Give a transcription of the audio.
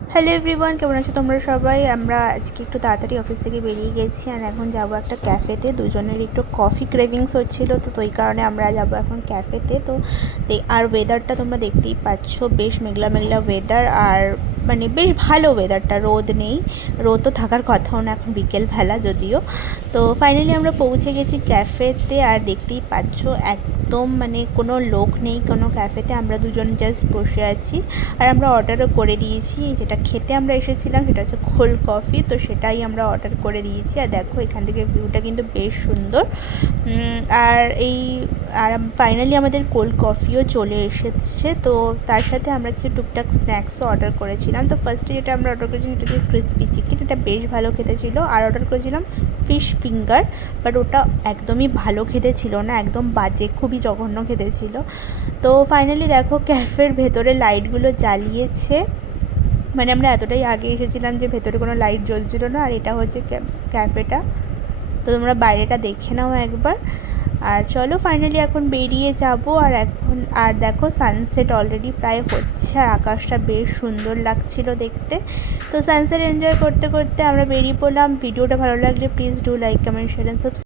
Hello everyone, কেমন আছো তোমরা সবাই? আমরা আজকে একটু তাড়াতাড়ি অফিস থেকে বেরিয়ে গেছি আর এখন যাব একটা ক্যাফেতে। দুজনের একটু কফি ক্রেভিংস হচ্ছিল, তো ওই কারণে আমরা যাব এখন ক্যাফেতে। তো আর ওয়েদারটা তোমরা দেখতেই পাচ্ছ, বেশ মেঘলা মেঘলা ওয়েদার। আর মানে বেশ ভালো ওয়েদারটা, রোদ নেই, রোদ তো থাকার কথাও না এখন বিকেলবেলা যদিও। তো ফাইনালি আমরা পৌঁছে গেছি ক্যাফেতে আর দেখতেই পাচ্ছ একদম মানে কোনো লোক নেই কোনো ক্যাফেতে। আমরা দুজন জাস্ট বসে আছি আর আমরা অর্ডারও করে দিয়েছি। যেটা খেতে আমরা এসেছিলাম সেটা হচ্ছে কোল্ড কফি, তো সেটাই আমরা অর্ডার করে দিয়েছি। আর দেখো এখান থেকে ভিউটা কিন্তু বেশ সুন্দর। আর ফাইনালি আমাদের কোল্ড কফিও চলে এসেছে। তো তার সাথে আমরা কিছু টুকটাক স্ন্যাক্সও অর্ডার করেছিলাম। তো ফার্স্টে যেটা আমরা অর্ডার করেছিলাম সেটা হচ্ছে ক্রিসপি চিকেন, এটা বেশ ভালো খেতে ছিল। আর অর্ডার করেছিলাম ফিশ ফিঙ্গার, বাট ওটা একদমই ভালো খেতে ছিল না, একদম বাজে, খুবই জঘন্য খেতে ছিল। তো ফাইনালি দেখো ক্যাফের ভেতরে লাইটগুলো জ্বালিয়েছে, মানে আমরা এতটাই আগে এসেছিলাম যে ভেতরে কোনো লাইট জ্বলছিল না। আর এটা হচ্ছে ক্যাফেটা, তো তোমরা বাইরেটা দেখে নাও একবার। আর চলো ফাইনালি এখন বেরিয়ে যাব। আর দেখো সানসেট অলরেডি প্রায় হচ্ছে আর আকাশটা বেশ সুন্দর লাগছিল দেখতে। তো সানসেট এনজয় করতে করতে আমরা বেরিয়ে পড়লাম। ভিডিওটা ভালো লাগলে please do like, comment, share and subscribe.